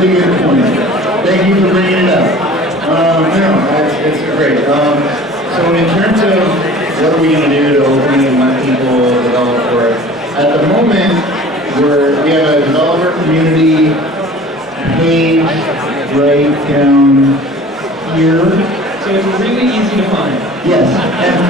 really good point. Thank you for bringing it up. No, it's great. So in terms of what are we going to do to open and let people develop for it, at the moment, we have a developer community page right down here. So it's really easy to find. Yes, and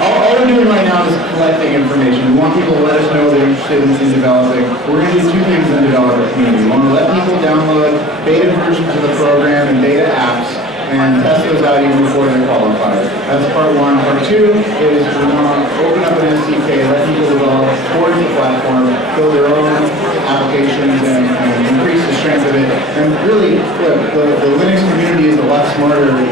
all we're doing right now is collecting information. We want people to let us know they're interested in developing. We're going to do two things in the developer community. We want to let people download beta versions of the program and beta apps and test those out even before they're qualified. That's part one. Part two is we want to open up an SDK, let people develop towards the platform, build their own applications and increase the strength of it. And really, look, the Linux community is a lot smarter than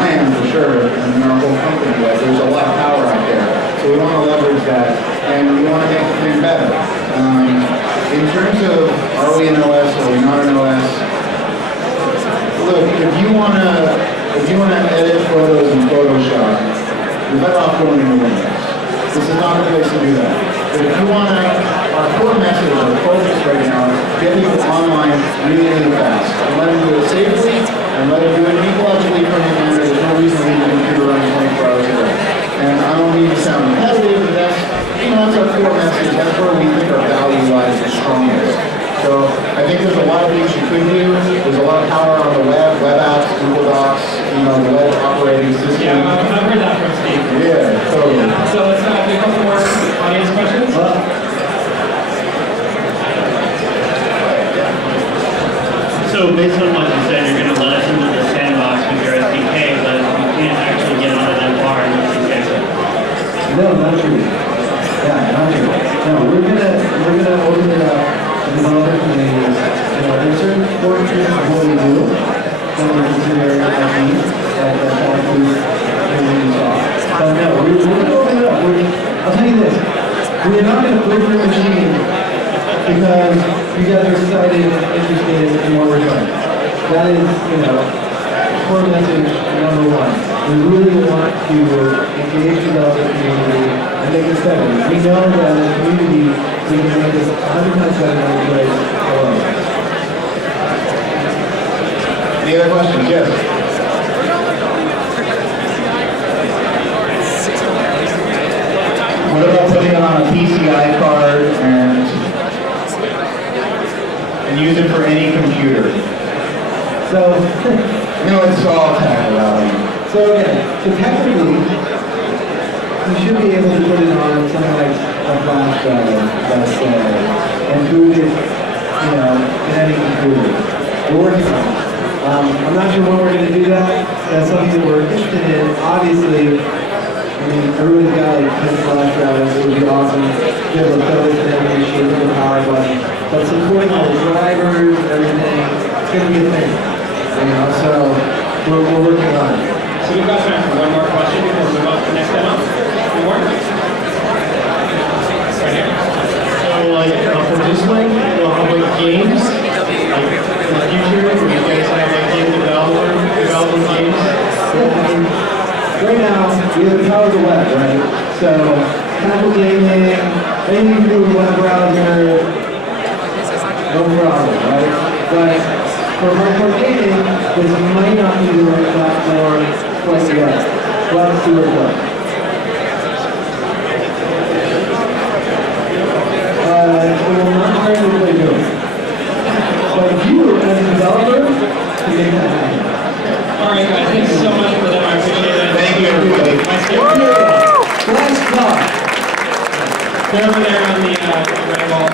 I am for sure, and our whole company. Like, there's a lot of power out there. So we want to leverage that, and we want to make the thing better. In terms of, are we an OS or are we not an OS? Look, if you wanna edit photos in Photoshop, you're better off going into Windows. This is not the place to do that. But if you wanna, our core message, our focus right now is get people online really, really fast. And let them do it safely, and let them do it ecologically friendly manner. There's no reason to leave the computer running 24 hours a day. And I don't mean to sound repetitive, but that's our core message. That's where we think our value lies the strongest. So I think there's a lot of things you could do. There's a lot of power on the web apps, Google Docs, the web operating system. Yeah, I've heard that from Steve. Yeah, totally. So let's do a couple more audience questions. So based on what you said, you're going to let us into the sandbox with your SDK, but you can't actually get onto that bar and SDK. No, not true. Yeah, not true. No, we're gonna open it up to developer communities. There's certain core features of what we do that we're considering IP that includes communities off. But no, we're gonna open it up. I'll tell you this. We're not gonna break your machine because you guys are excited and interested in what we're doing. That is, core message number one. We really want to engage the developer community and make this better. We know that as a community, we can make this 100 times better than we could alone. Any other questions? Yes. What about putting it on a PCI card and use it for any computer? So, it's all tackled out. So technically, you should be able to put it on something like a flash drive that's included, in any computer. We're working on it. I'm not sure when we're going to do that. That's something that we're interested in. Obviously, everybody's got like 10 flash drives. It would be awesome to be able to put this in any machine with a power button. But supporting all the drivers, everything, it's going to be a thing. So we're working on it. So we've got time for one more question before we move on to the next demo. One more? Right here. So for this one, how about games? Like in the future, do you guys have game developing games? Right now, we have the power of the web, right? So, Apple gaming, anything you can do with a web browser, no problem, right? But for hardcore gaming, this might not be the right platform for us yet. Let's do it well. It will not hurt what they're doing. But you, as a developer, can make that happen. All right, guys, thanks so much for that. I appreciate it. Thank you, everybody. Nice to meet you. Let's talk. They're over there on the red wall.